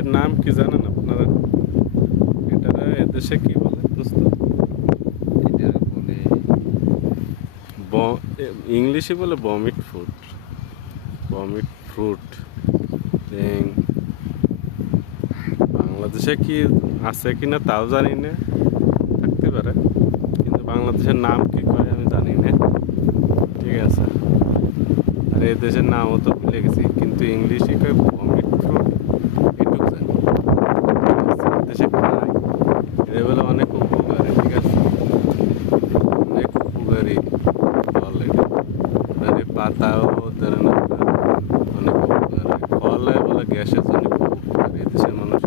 এটার নাম কি জানেন আপনারা? এটা এদেশে কি বলে দোস্ত? এটা বলে ইংলিশে বলে বমিট ফ্রুট। বমিট ফ্রুট। বাংলাদেশে কি আছে কিনা তাও জানি না, থাকতে পারে, কিন্তু বাংলাদেশের নাম কি কয় আমি জানি না। ঠিক আছে, আর এই দেশের নামও তো ভুলে গেছি, কিন্তু ইংলিশে কয় বমিট ফ্রুট, এটুকু জানি। দেশে খায়, এটা বলে অনেক উপকারী। ঠিক আছে, অনেক উপকারী ফল এটা। আর এই পাতাও ধরেন আপনার অনেক উপকারী। ফলে বলে গ্যাসের জন্য খুব উপকারী, দেশের মানুষ